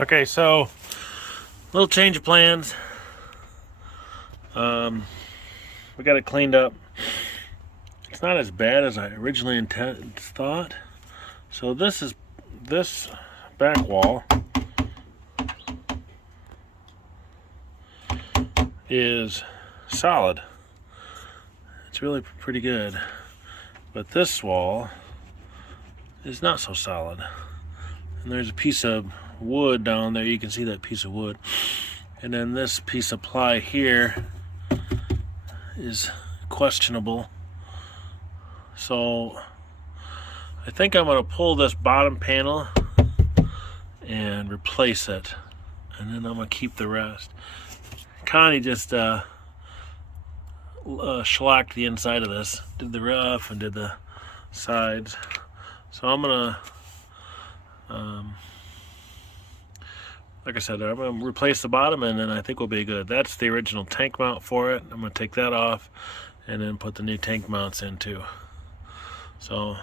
Okay, so little change of plans. We got it cleaned up. It's not as bad as I originally thought. So this back wall is solid. It's really pretty good. But this wall is not so solid. And there's a piece of wood down there. You can see that piece of wood. And then this piece of ply here is questionable. So I think I'm going to pull this bottom panel and replace it. And then I'm going to keep the rest. Connie just shellacked the inside of this. Did the roof and did the sides. So I'm going to like I said, I'm going to replace the bottom and then I think we'll be good. That's the original tank mount for it. I'm going to take that off and then put the new tank mounts in too. So,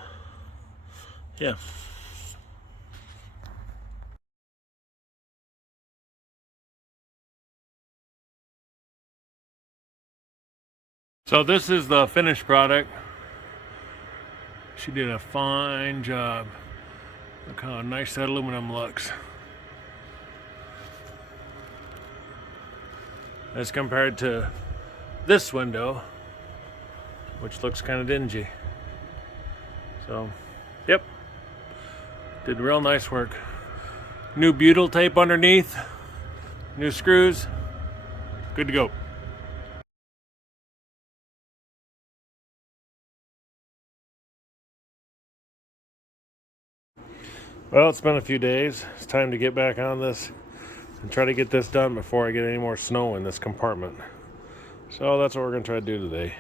yeah. So this is the finished product. She did a fine job. Look how nice that aluminum looks. As compared to this window, which looks kind of dingy. So, yep, did real nice work. New butyl tape underneath, new screws, good to go. Well, it's been a few days. It's time to get back on this and try to get this done before I get any more snow in this compartment. So that's what we're going to try to do today.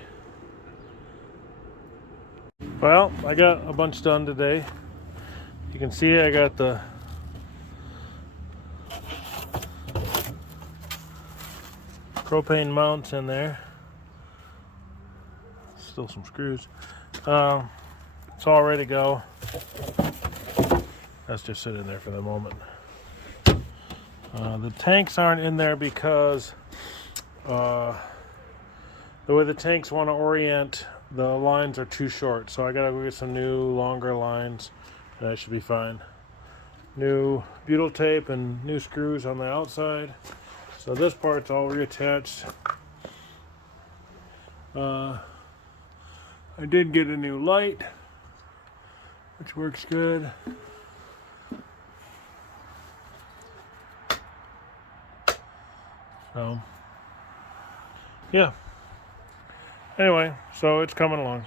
Well, I got a bunch done today. You can see I got the propane mounts in there. Still some screws. It's all ready to go. Let's just sit in there for the moment. The tanks aren't in there because the way the tanks want to orient, the lines are too short. So I gotta go get some new longer lines. That should be fine. New butyl tape and new screws on the outside. So this part's all reattached. I did get a new light, which works good. So, yeah. Anyway, so it's coming along.